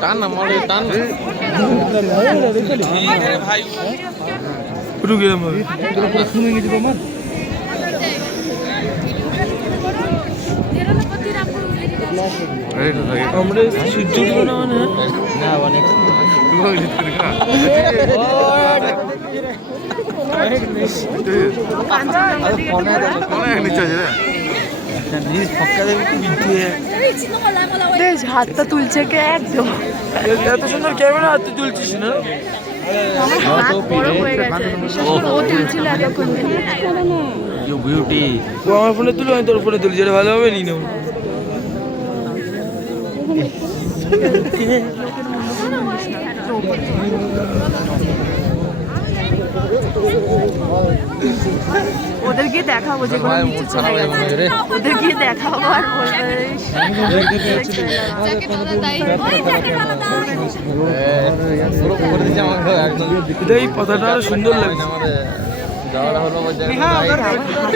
টান না মরে টান ভাই পুরো গেলাম শুনে নিতে পারো আমরা সূর্য না মানে না অনেক হাতটা তুলছে কে একদম এত সুন্দর ক্যামেরা হাতে তুলছিস না আমার হাত বড় হয়ে গেছে ও তুলছিল এতক্ষণ বিউটি ও আমার ফোনে তুলো আমি তোর ফোনে তুলছি এটা ভালো হবে নি না ওদেরকে দেখাবো যে কোনো নিচে চলে গেছে ওদেরকে দেখাবো আর বলবে এই পাতাটা সুন্দর লাগছে